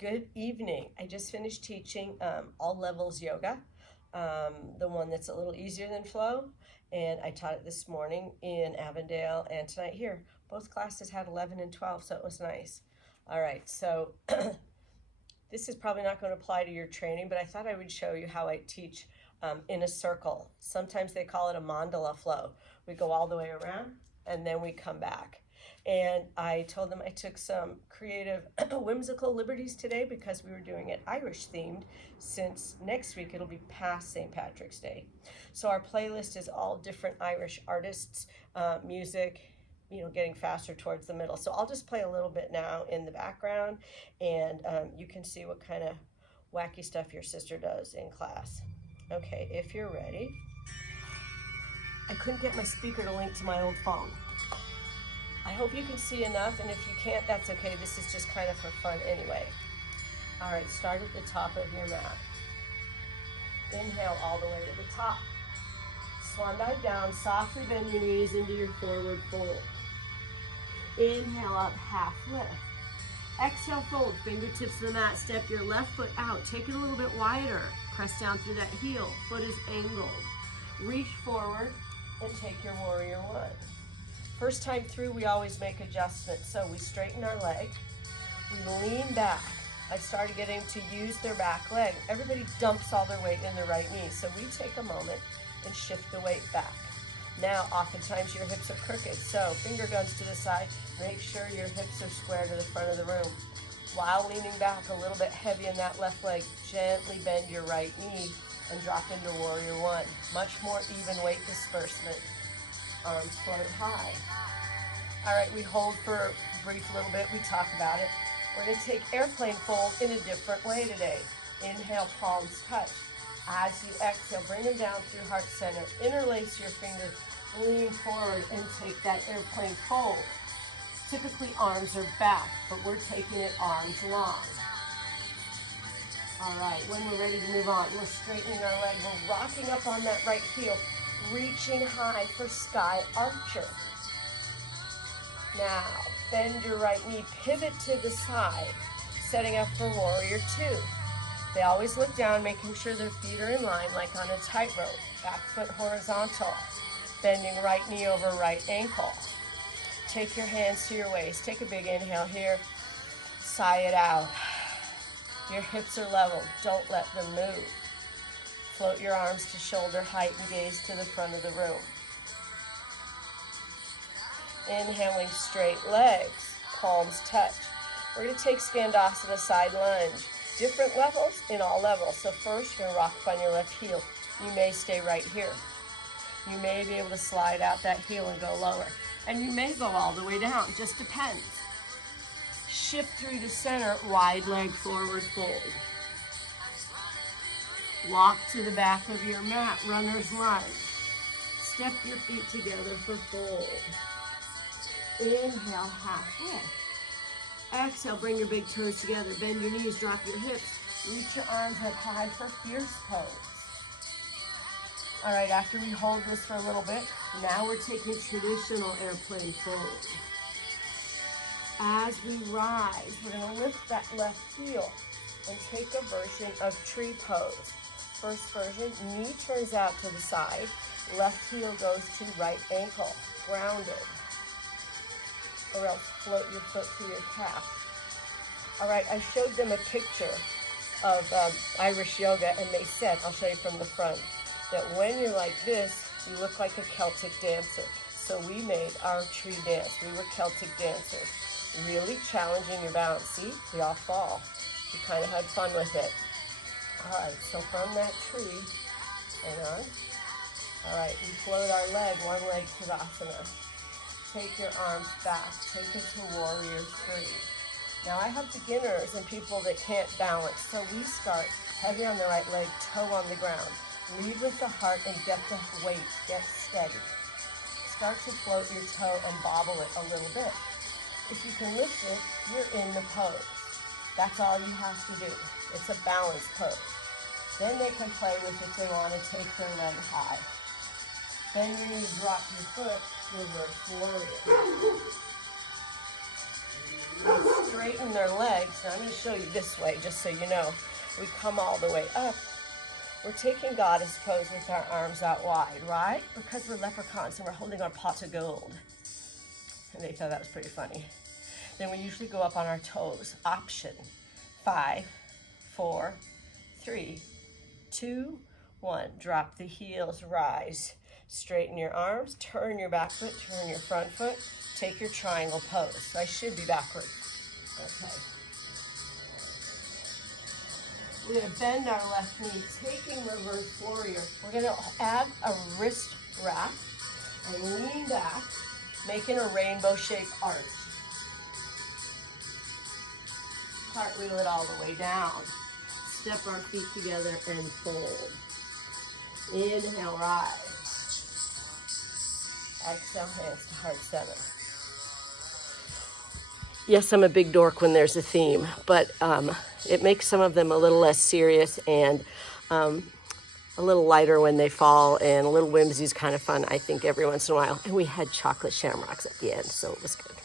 Good evening. I just finished teaching all levels yoga, the one that's a little easier than flow, and I taught it this morning in Avondale and tonight here. Both classes had 11 and 12, so it was nice. All right, so this is probably not going to apply to your training, but I thought I would show you how I teach in a circle. Sometimes they call it a mandala flow. We go all the way around and then we come back. And I told them I took some creative, whimsical liberties today because we were doing it Irish themed, since next week it'll be past St. Patrick's Day. So our playlist is all different Irish artists, music, getting faster towards the middle. So I'll just play a little bit now in the background, and you can see what kind of wacky stuff your sister does in class. Okay, if you're ready. I couldn't get my speaker to link to my old phone. I hope you can see enough, and if you can't, that's okay. This is just kind of for fun anyway. All right, start at the top of your mat. Inhale all the way to the top. Swan dive down, softly bend your knees into your forward fold. Inhale up, half lift. Exhale, fold, fingertips to the mat, step your left foot out. Take it a little bit wider. Press down through that heel, foot is angled. Reach forward and take your warrior one. First time through, we always make adjustments. So we straighten our leg, we lean back. I started getting to use their back leg. Everybody dumps all their weight in their right knee. So we take a moment and shift the weight back. Now, oftentimes your hips are crooked. So finger guns to the side, make sure your hips are square to the front of the room. While leaning back a little bit heavy in that left leg, gently bend your right knee and drop into warrior one. Much more even weight disbursement. Arms float high. All right, we hold for a brief little bit. We talk about it. We're going to take airplane fold in a different way today. Inhale, palms touch. As you exhale, bring them down through heart center. Interlace your fingers, lean forward, and take that airplane fold. Typically, arms are back, but we're taking it arms long. All right, when we're ready to move on, we're straightening our leg. We're rocking up on that right heel, reaching high for sky archer. Now, bend your right knee, pivot to the side, setting up for warrior two. They always look down, making sure their feet are in line like on a tightrope. Back foot horizontal, bending right knee over right ankle. Take your hands to your waist. Take a big inhale here. Sigh it out. Your hips are level. Don't let them move. Float your arms to shoulder height and gaze to the front of the room. Inhaling, straight legs, palms touch. We're going to take Skandasana, side lunge. Different levels in all levels. So first, you're going to rock up on your left heel. You may stay right here. You may be able to slide out that heel and go lower. And you may go all the way down. Just depends. Shift through the center, wide leg forward fold. Walk to the back of your mat, runner's lunge. Step your feet together for fold. Inhale, half lift. Exhale, bring your big toes together. Bend your knees, drop your hips. Reach your arms up high for fierce pose. All right, after we hold this for a little bit, now we're taking traditional airplane fold. As we rise, we're going to lift that left heel and take a version of tree pose. First version, knee turns out to the side, left heel goes to right ankle, grounded. Or else float your foot to your calf. All right, I showed them a picture of Irish yoga, and they said, I'll show you from the front, that when you're like this, you look like a Celtic dancer. So we made our tree dance. We were Celtic dancers. Really challenging your balance. See, we all fall. We kind of had fun with it. All right, so from that tree, hang on. All right, we float our leg, one leg Tadasana. Take your arms back, take it to warrior three. Now I have beginners and people that can't balance, so we start heavy on the right leg, toe on the ground. Lead with the heart and get the weight, get steady. Start to float your toe and bobble it a little bit. If you can lift it, you're in the pose. That's all you have to do. It's a balance pose. Then they can play with it if they want to take their leg high. Bend your knee, drop your foot, reverse warrior. straighten their legs. Now I'm going to show you this way, just so you know. We come all the way up. We're taking goddess pose with our arms out wide, right? Because we're leprechauns and we're holding our pot of gold. And they thought that was pretty funny. Then we usually go up on our toes. Option. 5, 4, 3, 2, 1. Drop the heels, rise. Straighten your arms, turn your back foot, turn your front foot. Take your triangle pose. So I should be backward. Okay. We're going to bend our left knee, taking reverse warrior. We're going to add a wrist wrap and lean back, making a rainbow-shaped arch. Cartwheel it all the way down. Step our feet together and fold. Inhale, rise. Exhale, hands to heart center. Yes, I'm a big dork when there's a theme, but it makes some of them a little less serious and a little lighter when they fall, and a little whimsy is kind of fun, I think, every once in a while. And we had chocolate shamrocks at the end, so it was good.